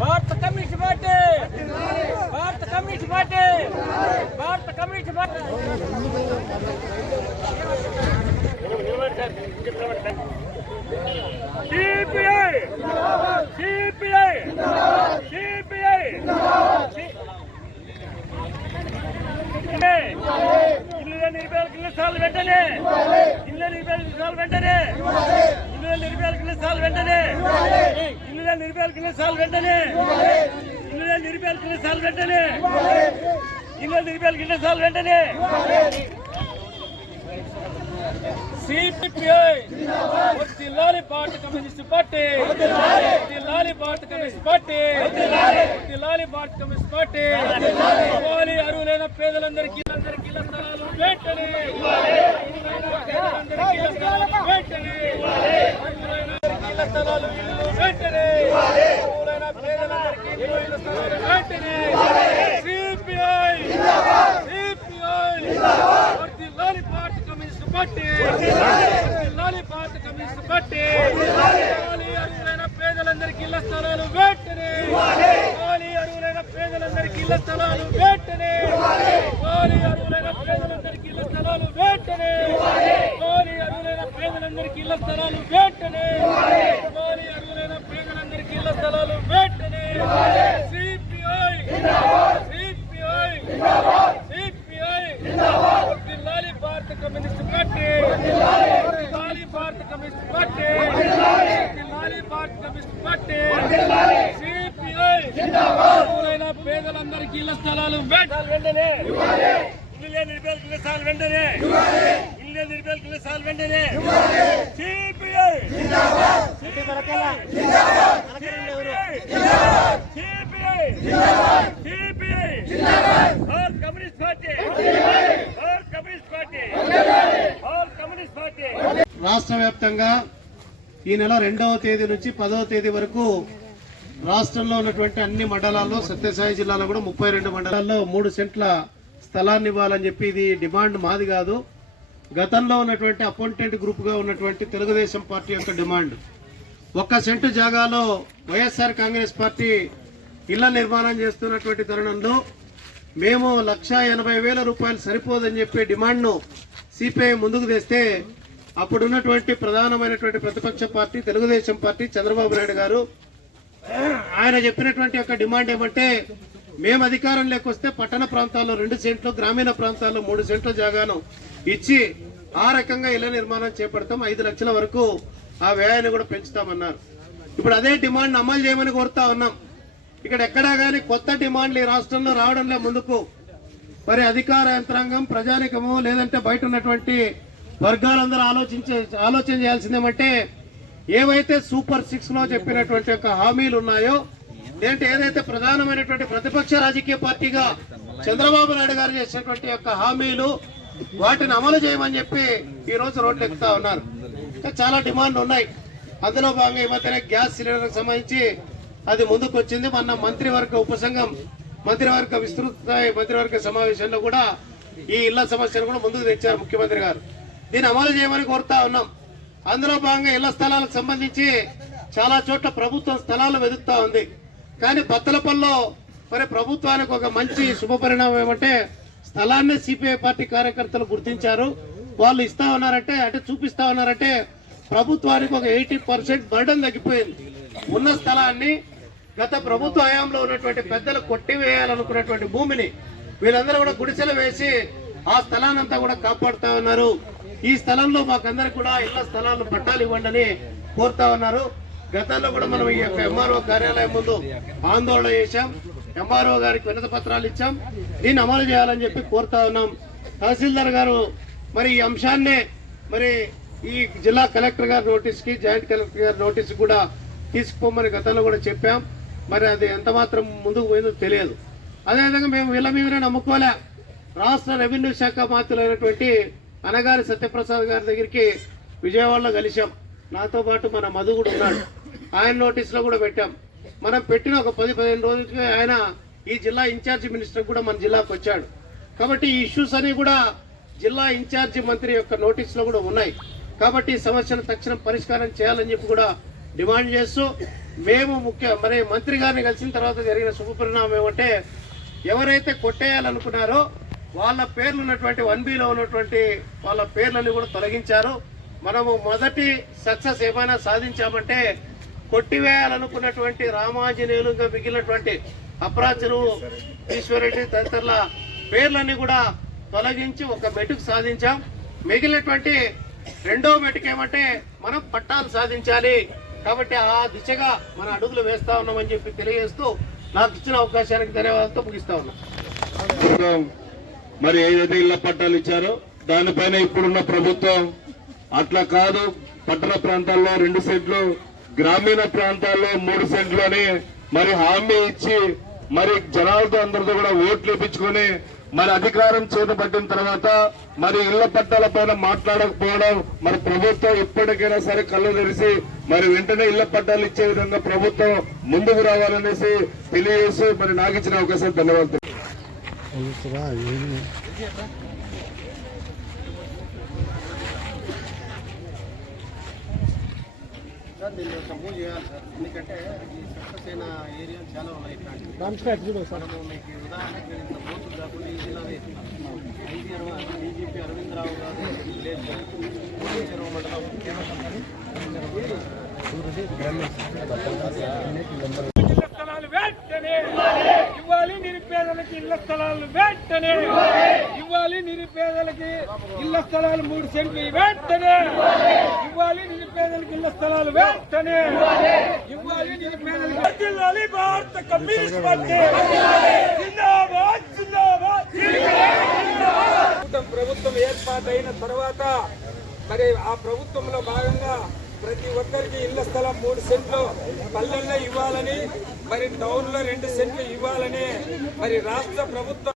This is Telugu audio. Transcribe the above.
భారత కమ్యూనిస్ట్ పార్టీ భారత కమ్యూనిస్ట్ పార్టీ భారత communist party CPI CPI CPI ఇల్లు నిర్భయాలకు ఇల్లు సార్లు వెంటనే ఇల్లు నిర్భయాలకు ఇల్లు సార్లు వెంటనే ఇల్లు నిర్భయాలకు ఇల్లు సార్లు వెంటనే ఇల్లు నిర్భయాలకు ఇల్లు సార్లు వెంటనే. ఇల్లు నిర్భయాలకు ఇల్లు సార్లు వెంటనే. ఇల్లు నిర్భయాలకు ఇల్లు సార్లు సిపిఐ జిల్లాలి భారత కమ్యూనిస్ట్ పార్టీ. జిల్లాలి భారత కమ్యూనిస్ట్ పార్టీ. జిల్లాలి భారత కమ్యూనిస్ట్ పార్టీ. ఇవ్వాలి అరువులైన పేదలందరికీ అందరికీ ఇళ్ళ స్థలాలు వెంటనే పేదలందరికీ ఇళ్ళ స్థలాలు వెంటనే అర్హులైన ఇళ్ళ స్థలాలు ఇల్లు వెంటనే అర్హులైన పేదలందరికీ ఇల్లు ఇళ్ళ స్థలాలు వెంటనే సిపిఐ సిపిఐ జిల్లాలి భారత కమ్యూనిస్ట్ పార్టీ జిల్లాలి భారత కమ్యూనిస్ట్ పార్టీ ఇవ్వాలి అర్హులైన పేదలందరికీ ఇళ్ళ స్థలాలు వెంటనే. ఇవ్వాలి అర్హులైన పేదలందరికీ ఇళ్ళ స్థలాలు వెంటనే. ఇవ్వాలి అర్హులైన పేదలందరికీ ఇళ్ళ స్థలాలు వెంటనే. ఇవ్వాలి అర్హులైన పేదలందరికీ ఇళ్ళ స్థలాలు వెంటనే ఇవ్వాలి అర్హులైన పేదలందరికీ ఇళ్ళ స్థలాలు వెంటనే సిపిఐ సిపిఐ సిపిఐ జిల్లాలి భారత కమ్యూనిస్ట్ పార్టీ జిల్లాలి భారత కమ్యూనిస్ట్ పార్టీ జిల్లాలి భారత కమ్యూనిస్ట్ పార్టీ సిపిఐ జిల్లాలైన పేదలందరికీ ఇళ్ళ స్థలాలు వెంట- వెంటనే! ఇల్లు లేని నిరుపేదలకు ఇళ్ళ స్థలాలు వెంటనే! ఇల్లు లేని నిరుపేదలకు ఇళ్ళ స్థలాలు వెంటనే! సిపిఐ! సిపిఐ! సిపిఐ. భారత కమ్యూనిస్ట్ పార్టీ! భారత కమ్యూనిస్ట్ పార్టీ! భారత కమ్యూనిస్ట్ పార్టీ! రాష్ట్ర వ్యాప్తంగా ఈ నెల రెండవ తేదీ నుంచి పదవ తేదీ వరకు రాష్ట్రంలో ఉన్నటువంటి అన్ని మండలాల్లో సత్యసాయి జిల్లాలో కూడా ముప్పై రెండు మండలాల్లో మూడు సెంట్ల స్థలాన్ని ఇవ్వాలని చెప్పి ఇది డిమాండ్ మాది కాదు. గతంలో ఉన్నటువంటి అపాయింటెంట్ గ్రూప్గా ఉన్నటువంటి తెలుగుదేశం పార్టీ యొక్క డిమాండ్. ఒక్క సెంటు జాగాలో వైఎస్ఆర్ కాంగ్రెస్ పార్టీ ఇళ్ళ నిర్మాణం చేస్తున్నటువంటి తరుణంలో మేము లక్ష ఎనభై వేల రూపాయలు సరిపోదని చెప్పే డిమాండ్ను సిపిఐ ముందుకు తెస్తే అప్పుడున్నటువంటి ప్రధానమైనటువంటి ప్రతిపక్ష పార్టీ తెలుగుదేశం పార్టీ చంద్రబాబు నాయుడు గారు ఆయన చెప్పినటువంటి యొక్క డిమాండ్ ఏమంటే మేము అధికారం లేకొస్తే పట్టణ ప్రాంతాల్లో రెండు సెంట్లు గ్రామీణ ప్రాంతాల్లో మూడు సెంట్ల జాగాను ఇచ్చి ఆ రకంగా ఇళ్ళ నిర్మాణం చేపడతాం. ఐదు లక్షల వరకు ఆ వ్యయాన్ని కూడా పెంచుతామన్నారు. ఇప్పుడు అదే డిమాండ్ అమలు చేయమని కోరుతా ఉన్నాం. ఇక్కడ ఎక్కడా కానీ కొత్త డిమాండ్లు ఈ రాష్ట్రంలో రావడంలే ముందుకు. మరి అధికార యంత్రాంగం ప్రజానికము లేదంటే బయట ఉన్నటువంటి వర్గాలందరూ ఆలోచించే ఆలోచన చేయాల్సిందేమంటే ఏవైతే సూపర్ సిక్స్లో చెప్పినటువంటి యొక్క హామీలు ఉన్నాయో ఏంటి ఏదైతే ప్రధానమైనటువంటి ప్రతిపక్ష రాజకీయ పార్టీగా చంద్రబాబు నాయుడు గారు చేసినటువంటి యొక్క హామీలు వాటిని అమలు చేయమని చెప్పి ఈ రోజు రోడ్లు ఎక్కుతా ఉన్నారు. ఇంకా చాలా డిమాండ్ ఉన్నాయి. అందులో భాగంగా ఈ మధ్యన గ్యాస్ సిలిండర్ సంబంధించి అది ముందుకు వచ్చింది మొన్న మంత్రివర్గ ఉపసంఘం మంత్రివర్గ విస్తృత స్థాయి మంత్రివర్గ సమావేశంలో కూడా ఈ ఇళ్ళ సమస్యను కూడా ముందుకు తెచ్చారు ముఖ్యమంత్రి గారు. దీన్ని అమలు చేయమని కోరుతా ఉన్నాం. అందులో భాగంగా ఇళ్ళ స్థలాలకు సంబంధించి చాలా చోట్ల ప్రభుత్వం స్థలాలు వెతుకుతా ఉంది. కానీ బత్తలపల్లిలో మరి ప్రభుత్వానికి ఒక మంచి శుభ పరిణామం ఏమంటే స్థలాన్ని సిపిఐ పార్టీ కార్యకర్తలు గుర్తించారు. వాళ్ళు ఇస్తా ఉన్నారంటే అంటే చూపిస్తా ఉన్నారంటే ప్రభుత్వానికి ఒక ఎయిటీ పర్సెంట్ బర్డన్ తగ్గిపోయింది. ఉన్న స్థలాన్ని గత ప్రభుత్వ హయాంలో ఉన్నటువంటి పెద్దలు కొట్టివేయాలనుకున్నటువంటి భూమిని వీళ్ళందరూ కూడా గుడిసెలు వేసి ఆ స్థలాన్నంతా కూడా కాపాడుతా ఉన్నారు. ఈ స్థలంలో మాకందరూ కూడా ఇళ్ళ స్థలాలు పట్టాలు ఇవ్వండి కోరుతా ఉన్నారు. గతంలో కూడా మనం ఈ యొక్క ఎంఆర్ఓ కార్యాలయం ముందు ఆందోళన చేశాం. ఎంఆర్ఓ గారికి వినత పత్రాలు ఇచ్చాం. దీన్ని అమలు చేయాలని చెప్పి కోరుతా ఉన్నాం. తహసీల్దార్ గారు మరి ఈ అంశాన్నే మరి ఈ జిల్లా కలెక్టర్ గారి నోటీస్కి జాయింట్ కలెక్టర్ గారి నోటీస్ కూడా తీసుకుపోమని గతంలో కూడా చెప్పాం. మరి అది ఎంత మాత్రం ముందుకు పోయిందో తెలియదు. అదేవిధంగా మేము వీళ్ళ మీదనే నమ్ముకోలే. రాష్ట్ర రెవెన్యూ శాఖ మాత్రులైనటువంటి అనగారి సత్యప్రసాద్ గారి దగ్గరికి విజయవాడలో కలిసాం నాతో పాటు మన మధు కూడా ఉన్నాడు. ఆయన నోటీసులో కూడా పెట్టాం. మనం పెట్టిన ఒక పది పదిహేను రోజులకి ఆయన ఈ జిల్లా ఇన్ఛార్జి మినిస్టర్ కూడా మన జిల్లాకు వచ్చాడు. కాబట్టి ఈ ఇష్యూస్ అన్ని కూడా జిల్లా ఇన్ఛార్జి మంత్రి యొక్క నోటీసులో కూడా ఉన్నాయి. కాబట్టి ఈ సమస్యను తక్షణం పరిష్కారం చేయాలని చెప్పి కూడా డిమాండ్ చేస్తూ మేము ముఖ్య మరి మంత్రి గారిని కలిసిన తర్వాత జరిగిన శుభపరిణామం ఏమంటే ఎవరైతే కొట్టేయాలనుకున్నారో వాళ్ళ పేర్లు ఉన్నటువంటి వన్ బిలో ఉన్నటువంటి వాళ్ళ పేర్లని కూడా తొలగించారు. మనము మొదటి సక్సెస్ ఏమైనా సాధించామంటే కొట్టివేయాలనుకున్నటువంటి రామాంజనేయులుగా మిగిలినటువంటి అప్రాచరు ఈశ్వరెడ్డి తదితరుల పేర్లన్నీ కూడా తొలగించి ఒక మెటుకు సాధించాం. మిగిలినటువంటి రెండో మెటుకు ఏమంటే మనం పట్టాలు సాధించాలి. కాబట్టి ఆ దిశగా మన అడుగులు వేస్తా ఉన్నామని చెప్పి తెలియజేస్తూ నాకు ఇచ్చిన అవకాశానికి ధన్యవాదాలతో ముగిస్తా ఉన్నాం. మరి ఏదైతే ఇళ్ళ పట్టాలు ఇచ్చారో దానిపైన ఇప్పుడున్న ప్రభుత్వం అట్లా కాదు. పట్టణ ప్రాంతాల్లో రెండు సెంట్లు గ్రామీణ ప్రాంతాల్లో మూడు సెంట్లు అని మరి హామీ ఇచ్చి మరి జనాలతో అందరితో కూడా ఓట్లు ఇప్పించుకొని మరి అధికారం చేతపట్టిన తర్వాత మరి ఇళ్ళ పట్టాల పైన మాట్లాడకపోవడం మరి ప్రభుత్వం ఇప్పటికైనా సరే కళ్ళు తెరిసి మరి వెంటనే ఇళ్ళ పట్టాలు ఇచ్చే విధంగా ప్రభుత్వం ముందుకు రావాలనేసి తెలియజేసి మరి నాకు ఇచ్చిన అవకాశం ధన్యవాదాలు. సార్ దీన్ని కొంచెం మూవ్ చేయాలి సార్ ఎందుకంటే ఈ సక్సెస్ అయిన ఏరియాలు చాలా ఉన్నాయి ఇట్లాంటివి మనము మీకు ఉదాహరణకి నేను ఇంత పోతుంది కాకుండా ఈ జిల్లాదే ఐజీ డీజీపీ అరవింద్ రావు గారు విలేజ్ చెరువు మండలం ఇళ్ళ స్థలాలు వెంటనే ఇవ్వాలి నిరుపేదలకి ఇళ్ళ స్థలాలు వెంటనే ఇవ్వాలి నిరుపేదలకి ఇళ్ళ స్థలాలు మూడు సెంట్లు వెంటనే ఇవ్వాలి నిరుపేదలకి ఇళ్ళ స్థలాలు వెంటనే ఇవ్వాలి నిరుపేదలకి వర్ధిల్లాలి భారత కమ్యూనిస్ట్ పార్టీ. జిందాబాద్ జిందాబాద్. ప్రభుత్వం ఏర్పాటైన తర్వాత మరి ఆ ప్రభుత్వంలో భాగంగా ప్రతి ఒక్కరికి ఇళ్ళ స్థలం మూడు సెంట్లు పల్లెల్లో ఇవ్వాలని మరి టౌన్లో రెండు సెంట్లు ఇవ్వాలని మరి రాష్ట్ర ప్రభుత్వం